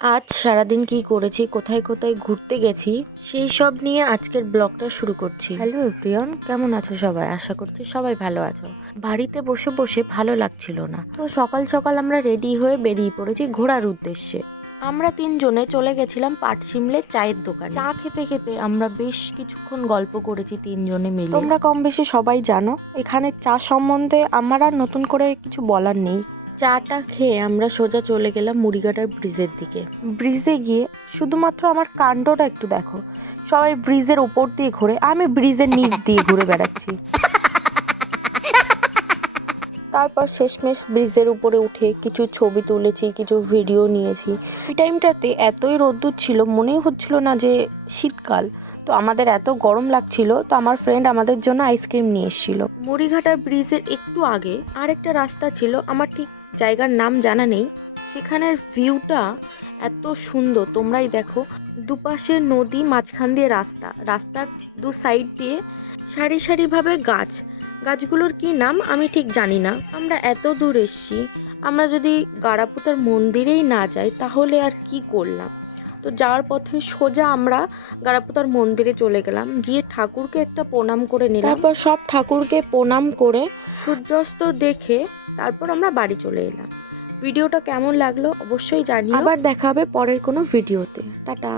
আজ সারাদিন কি করেছি, কোথায় কোথায় ঘুরতে গেছি, সেই সব নিয়ে আজকের ব্লগটা শুরু করছি। হ্যালো এভরিওয়ান, কেমন আছো সবাই? আশা করছি সবাই ভালো আছো। বাড়িতে বসে বসে ভালো লাগছিল না, তো সকাল সকাল আমরা রেডি হয়ে বেরিয়ে পড়েছি ঘোরার উদ্দেশ্যে। আমরা তিনজনে চলে গেছিলাম পাটশিমলে চায়ের দোকানে। চা খেতে খেতে আমরা বেশ কিছুক্ষণ গল্প করেছি তিনজনে মিলে। তোমরা কম বেশি সবাই জানো এখানে চা সম্বন্ধে আমার আর নতুন করে কিছু বলার নেই। চাটা খেয়ে আমরা সোজা চলে গেলাম মুড়িঘাটার ব্রিজের দিকে। ব্রিজে গিয়ে শুধুমাত্র আমার কাণ্ডটা একটু দেখো, সবাই ব্রিজের ওপর দিয়ে ঘুরে, আমি ব্রিজের নিচ দিয়ে ঘুরে বেড়াচ্ছি। তারপর শেষমেশ ব্রিজের উপরে উঠে কিছু ছবি তুলেছি, কিছু ভিডিও নিয়েছি। এই টাইমটাতে এতই রোদ্দুর ছিল, মনেই হচ্ছিল না যে শীতকাল। তো আমাদের এত গরম লাগছিল, তো আমার ফ্রেন্ড আমাদের জন্য আইসক্রিম নিয়ে এসেছিল। মুড়িঘাটা ব্রিজের একটু আগে আরেকটা রাস্তা ছিল, আমার ঠিক জায়গার নাম জানা নেই। সেখানের ভিউটা এত সুন্দর, তোমরাই দেখো। দুপাশে নদী, মাঝখান দিয়ে রাস্তা, রাস্তার দু সাইড দিয়ে সারি সারিভাবে গাছ। গাছগুলোর কি নাম আমি ঠিক জানি না। আমরা এত দূর এসেছি, আমরা যদি গারাপুতার মন্দিরেই না যাই তাহলে আর কি করলাম। তো যাওয়ার পথে সোজা আমরা গারাপুতার মন্দিরে চলে গেলাম, গিয়ে ঠাকুরকে একটা প্রণাম করে নিলাম। তারপর সব ঠাকুরকে প্রণাম করে সূর্যাস্ত দেখে তারপর আমরা বাড়ি চলে এলাম। ভিডিওটা কেমন লাগলো অবশ্যই জানিও। আবার দেখা হবে পরের কোনো ভিডিওতে। টাটা।